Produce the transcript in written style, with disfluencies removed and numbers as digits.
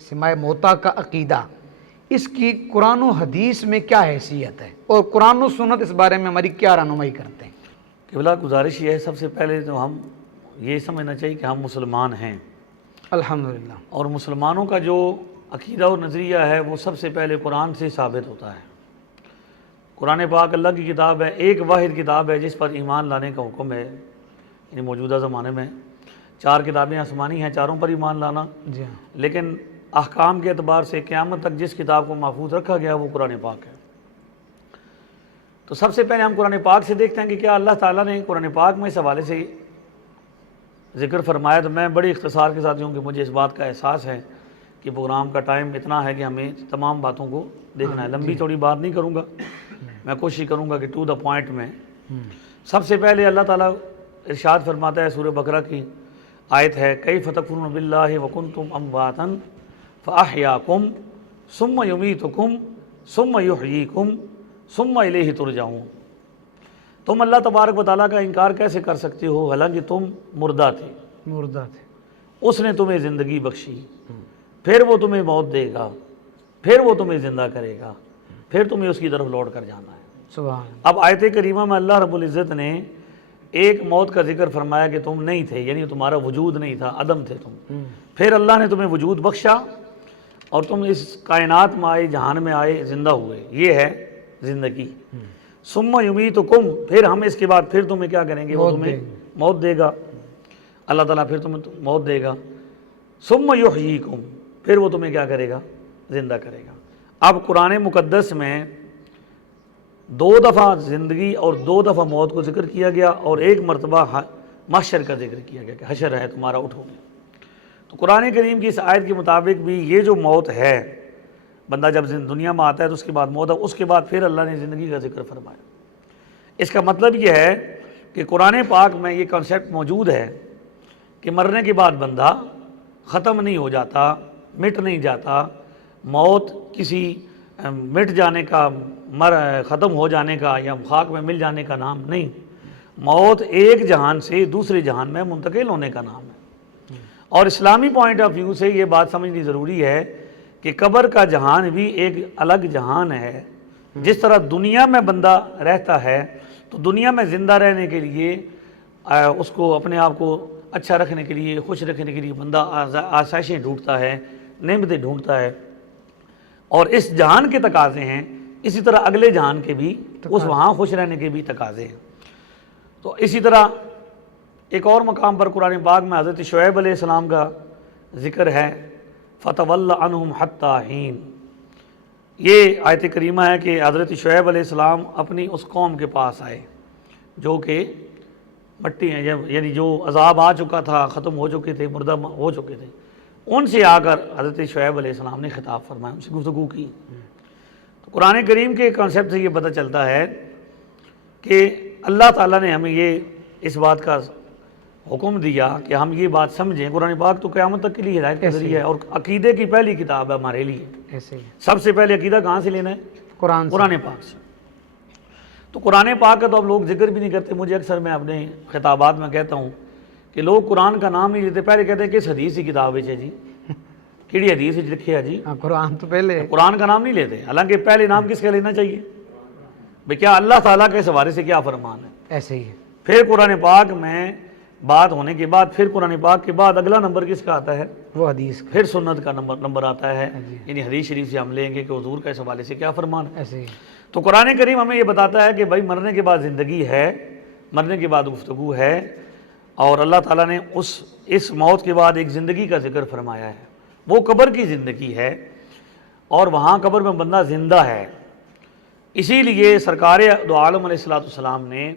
سماع موتا کا عقیدہ، اس کی قرآن و حدیث میں کیا حیثیت ہے اور قرآن و سنت اس بارے میں ہماری کیا رہنمائی کرتے ہیں؟ قبلہ گزارش یہ ہے، سب سے پہلے تو ہم یہ سمجھنا چاہیے کہ ہم مسلمان ہیں، الحمدللہ، اور مسلمانوں کا جو عقیدہ اور نظریہ ہے وہ سب سے پہلے قرآن سے ثابت ہوتا ہے۔ قرآن پاک اللہ کی کتاب ہے، ایک واحد کتاب ہے جس پر ایمان لانے کا حکم ہے، یعنی موجودہ زمانے میں 4 کتابیں آسمانی ہیں، چاروں پر ایمان لانا، جی ہاں، لیکن احکام کے اعتبار سے قیامت تک جس کتاب کو محفوظ رکھا گیا وہ قرآن پاک ہے۔ تو سب سے پہلے ہم قرآن پاک سے دیکھتے ہیں کہ کیا اللہ تعالیٰ نے قرآن پاک میں اس حوالے سے ذکر فرمایا۔ تو میں بڑی اختصار کے ساتھ ہوں کہ مجھے اس بات کا احساس ہے کہ پروگرام کا ٹائم اتنا ہے کہ ہمیں تمام باتوں کو دیکھنا ہے، لمبی چوڑی بات نہیں کروں گا، میں کوشش کروں گا کہ ٹو دا پوائنٹ میں۔ سب سے پہلے اللہ تعالیٰ ارشاد فرماتا ہے، سورہ بقرہ کی آیت ہے، کیف تکفرون باللہ وکنتم امواتا فاحیاکم ثم یمیتکم ثم یحییکم ثم الیہ ترجعون۔ تم اللہ تبارک و تعالیٰ کا انکار کیسے کر سکتے ہو حالانکہ تم مردہ تھے، مردہ تھے، اس نے تمہیں زندگی بخشی، پھر وہ تمہیں موت دے گا، پھر وہ تمہیں زندہ کرے گا، پھر تمہیں اس کی طرف لوٹ کر جانا ہے۔ سبحان اب آیت کریمہ میں اللہ رب العزت نے ایک موت کا ذکر فرمایا کہ تم نہیں تھے، یعنی تمہارا وجود نہیں تھا، عدم تھے تم، پھر اللہ نے تمہیں وجود بخشا اور تم اس کائنات میں آئے، جہان میں آئے، زندہ ہوئے، یہ ہے زندگی۔ ثم یمیتکم، پھر ہم اس کے بعد پھر تمہیں کیا کریں گے، وہ تمہیں موت دے گا، اللہ تعالیٰ پھر تمہیں موت دے گا۔ ثم یحییکم، پھر وہ تمہیں کیا کرے گا، زندہ کرے گا۔ اب قرآن مقدس میں 2 دفعہ زندگی اور 2 دفعہ موت کو ذکر کیا گیا، اور 1 مرتبہ محشر کا ذکر کیا گیا کہ حشر ہے تمہارا، اٹھو گے۔ تو قرآن کریم کی اس آیت کے مطابق بھی یہ جو موت ہے، بندہ جب دنیا میں آتا ہے تو اس کے بعد موت ہے، اس کے بعد پھر اللہ نے زندگی کا ذکر فرمایا۔ اس کا مطلب یہ ہے کہ قرآن پاک میں یہ کنسیپٹ موجود ہے کہ مرنے کے بعد بندہ ختم نہیں ہو جاتا، مٹ نہیں جاتا، موت کسی مٹ جانے کا، ختم ہو جانے کا یا خاک میں مل جانے کا نام نہیں، موت ایک جہان سے دوسرے جہان میں منتقل ہونے کا نام ہے۔ اور اسلامی پوائنٹ آف ویو سے یہ بات سمجھنی ضروری ہے کہ قبر کا جہان بھی ایک الگ جہان ہے۔ جس طرح دنیا میں بندہ رہتا ہے تو دنیا میں زندہ رہنے کے لیے اس کو اپنے آپ کو اچھا رکھنے کے لیے، خوش رکھنے کے لیے بندہ آسائشیں ڈھونڈتا ہے، نعمتیں ڈھونڈتا ہے، اور اس جہان کے تقاضے ہیں، اسی طرح اگلے جہان کے بھی، اس وہاں خوش رہنے کے بھی تقاضے ہیں۔ تو اسی طرح ایک اور مقام پر قرآن پاک میں حضرت شعیب علیہ السلام کا ذکر ہے، فَتَوَلَّ عَنْهُمْ حَتَّى حِينٍ۔ یہ آیت کریمہ ہے کہ حضرت شعیب علیہ السلام اپنی اس قوم کے پاس آئے جو کہ مٹی ہیں، یعنی جو عذاب آ چکا تھا، ختم ہو چکے تھے، مردہ ہو چکے تھے، ان سے آ کر حضرت شعیب علیہ السلام نے خطاب فرمایا، ان سے گفتگو کی۔ تو قرآن کریم کے کنسیپٹ سے یہ پتہ چلتا ہے کہ اللہ تعالیٰ نے ہمیں یہ اس بات کا حکم دیا کہ ہم یہ بات سمجھیں۔ قرآن پاک تو قیامت تک کے لیے ہدایت کا ذریعہ ہے، اور عقیدے کی پہلی کتاب ہے ہمارے لیے۔ ایسے ہی سب سے پہلے عقیدہ کہاں سے لینا ہے؟ قرآن پاک سے۔ تو قرآن پاک کا تو اب لوگ ذکر بھی نہیں کرتے۔ مجھے اکثر میں اپنے خطابات میں کہتا ہوں کہ لوگ قرآن کا نام نہیں لیتے، پہلے کہتے ہیں کس حدیث کی کتاب ہے جی، کیڑی حدیث لکھی ہے جی، قرآن تو پہلے، قرآن کا نام نہیں لیتے، حالانکہ پہلے نام کس کا لینا چاہیے بھئی، کیا اللہ تعالیٰ کے اس حوالے سے کیا فرمان ہے۔ ایسے ہی ہے۔ پھر قرآن پاک میں بات ہونے کے بعد پھر قرآن پاک کے بعد اگلا نمبر کس کا آتا ہے؟ وہ حدیث کا، پھر سنت کا نمبر آتا ہے، یعنی حدیث شریف سے ہم لیں گے کہ حضور کا اس حوالے سے کیا فرمان ہے۔ ایسے ہی۔ تو قرآن کریم ہمیں یہ بتاتا ہے کہ بھائی مرنے کے بعد زندگی ہے، مرنے کے بعد گفتگو ہے، اور اللہ تعالیٰ نے اس موت کے بعد ایک زندگی کا ذکر فرمایا ہے، وہ قبر کی زندگی ہے، اور وہاں قبر میں بندہ زندہ ہے۔ اسی لیے سرکار دو عالم علیہ السلام نے